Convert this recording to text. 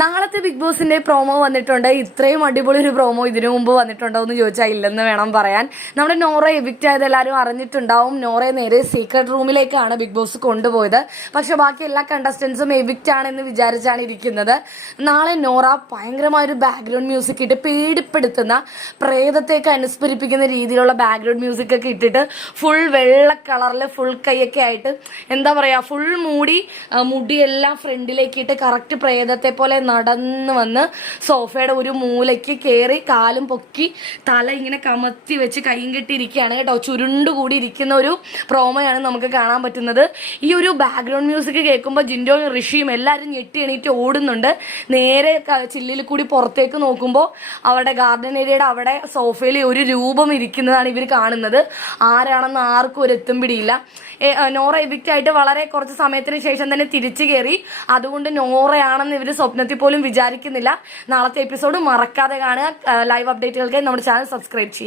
നാളത്തെ ബിഗ് ബോസിന്റെ പ്രോമോ വന്നിട്ടുണ്ട്. ഇത്രയും അടിപൊളി ഒരു പ്രോമോ ഇതിനു മുമ്പ് വന്നിട്ടുണ്ടോ എന്ന് ചോദിച്ചാൽ ഇല്ലെന്ന് വേണം പറയാൻ. നമ്മുടെ നോറ എവിക്റ്റ് ആയത് എല്ലാവരും അറിഞ്ഞിട്ടുണ്ടാവും. നോറയെ നേരെ സീക്രട്ട് റൂമിലേക്കാണ് ബിഗ് ബോസ് കൊണ്ടുപോയത്. പക്ഷെ ബാക്കി എല്ലാ കണ്ടസ്റ്റൻസും എവിക്റ്റ് ആണെന്ന് വിചാരിച്ചാണ് ഇരിക്കുന്നത്. നാളെ നോറ ഭയങ്കരമായൊരു ബാക്ക്ഗ്രൗണ്ട് മ്യൂസിക് ഇട്ട് പേടിപ്പെടുത്തുന്ന, പ്രേതത്തേക്ക് അനുസ്മരിപ്പിക്കുന്ന രീതിയിലുള്ള ബാക്ക്ഗ്രൗണ്ട് മ്യൂസിക് ഒക്കെ ഇട്ടിട്ട് ഫുൾ വെള്ള കളറിൽ ഫുൾ കൈയൊക്കെ ആയിട്ട് എന്താ പറയാ, ഫുൾ മുടിയെല്ലാം ഫ്രണ്ടിലേക്ക് ഇട്ട് കറക്റ്റ് പ്രേതത്തെ പോലെ നടന്നു വന്ന് സോഫയുടെ ഒരു മൂലയ്ക്ക് കയറി കാലും പൊക്കി തല ഇങ്ങനെ കമത്തി വെച്ച് കൈയും കെട്ടിയിരിക്കുകയാണ് കേട്ടോ. ചുരുണ്ടുകൂടി ഇരിക്കുന്ന ഒരു പ്രോമോയാണ് നമുക്ക് കാണാൻ പറ്റുന്നത്. ഈ ഒരു ബാക്ക്ഗ്രൗണ്ട് മ്യൂസിക് കേൾക്കുമ്പോൾ ജിൻഡോയും ഋഷിയും എല്ലാവരും ഞെട്ടി എണീറ്റ് ഓടുന്നുണ്ട്. നേരെ ചില്ലിൽ കൂടി പുറത്തേക്ക് നോക്കുമ്പോൾ അവരുടെ ഗാർഡൻ ഏരിയയുടെ അവിടെ സോഫയിൽ ഒരു രൂപം ഇരിക്കുന്നതാണ് ഇവർ കാണുന്നത്. ആരാണെന്ന് ആർക്കും ഒരു എത്തും പിടിയില്ല. നോറ എവിക്റ്റ് ആയിട്ട് വളരെ കുറച്ച് സമയത്തിന് ശേഷം തന്നെ തിരിച്ചു കയറി. അതുകൊണ്ട് നോറയാണെന്ന് ഇവർ സ്വപ്നത്തിൽ പോലും വിചാരിക്കുന്നില്ല. നാളത്തെ എപ്പിസോഡ് മറക്കാതെ കാണുക. ലൈവ് അപ്ഡേറ്റുകൾക്കായി നമ്മുടെ ചാനൽ സബ്സ്ക്രൈബ് ചെയ്യുക.